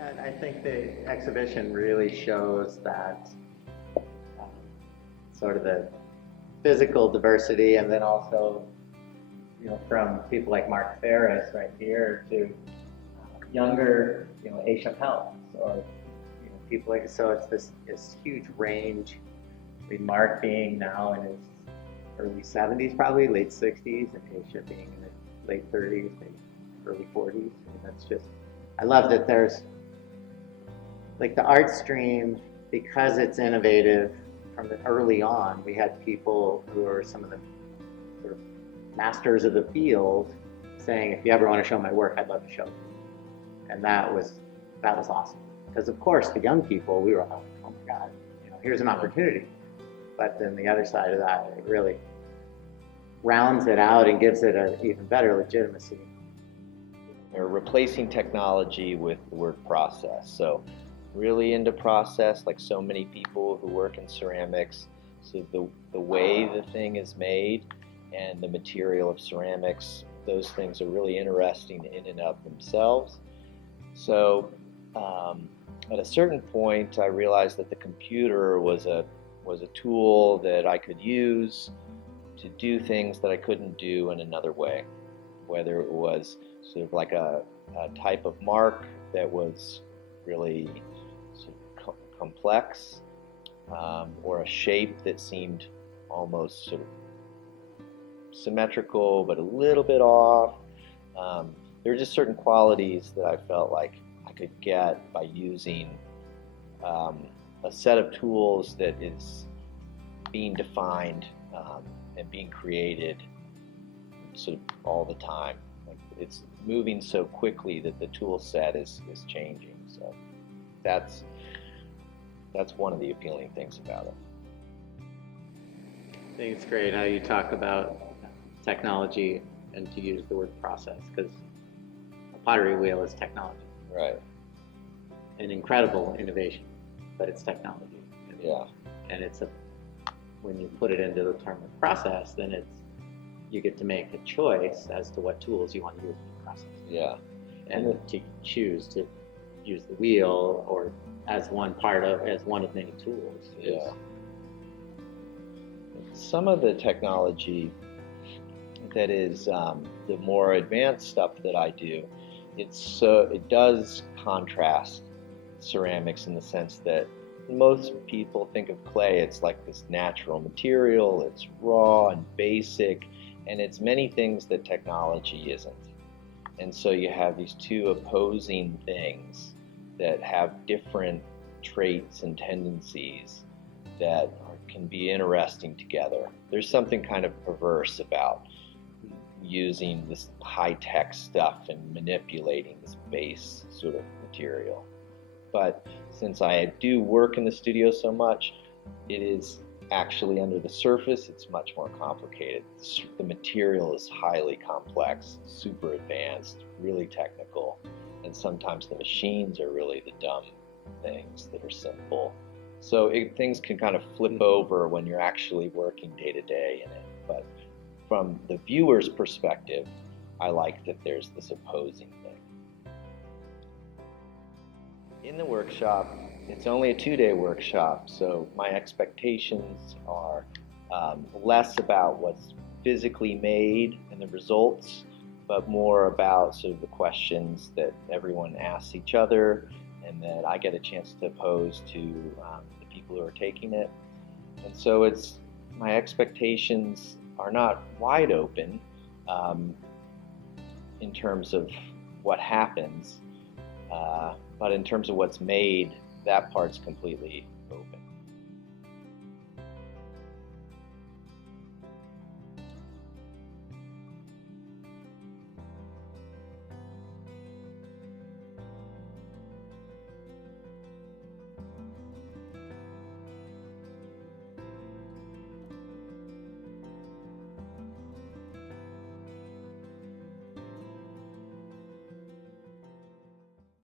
Yeah, I think the exhibition really shows that um, sort of the physical diversity, and then also, from people like Mark Ferris right here to younger, A. Chappelle, or people like, so it's this huge range. I mean, Mark being now in his early 70s, probably late 60s, and Aisha being in his late 30s, maybe early 40s. And that's just, I love that there's like the Artstream, because it's innovative from the early on. We had people who are some of the sort of masters of the field saying, if you ever want to show my work, I'd love to show you. And that was awesome. Because of course the young people, we were like, oh my God, here's an opportunity. But then the other side of that, it really rounds it out and gives it an even better legitimacy. We're replacing technology with the word process. So really into process, like so many people who work in ceramics. So the way the thing is made and the material of ceramics, those things are really interesting in and of themselves. So at a certain point, I realized that the computer was a tool that I could use to do things that I couldn't do in another way, whether it was sort of like a type of mark that was really sort of complex, or a shape that seemed almost sort of symmetrical but a little bit off. There were just certain qualities that I felt like I could get by using a set of tools that is being defined and being created sort of all the time. Like, it's moving so quickly that the tool set is changing. So that's one of the appealing things about it. I think it's great how you talk about technology and to use the word process, because a pottery wheel is technology. Right. An incredible innovation, but it's technology. Yeah. And when you put it into the term of process, then you get to make a choice as to what tools you want to use in the process. Yeah. And to choose to use the wheel or as one of many tools. Yeah. Some of the technology that is the more advanced stuff that I do, it does contrast ceramics in the sense that most people think of clay, it's like this natural material, it's raw and basic, and it's many things that technology isn't. And so you have these two opposing things that have different traits and tendencies that can be interesting together. There's something kind of perverse about using this high-tech stuff and manipulating this base sort of material. But since I do work in the studio so much, it is actually under the surface, it's much more complicated. The material is highly complex, super advanced, really technical, and sometimes the machines are really the dumb things that are simple. So things can kind of flip over when you're actually working day to day in it. But from the viewer's perspective, I like that there's this opposing thing. In the workshop, it's only a 2-day workshop, so my expectations are less about what's physically made and the results, but more about sort of the questions that everyone asks each other and that I get a chance to pose to the people who are taking it. And so my expectations are not wide open in terms of what happens, but in terms of what's made, that part's completely open.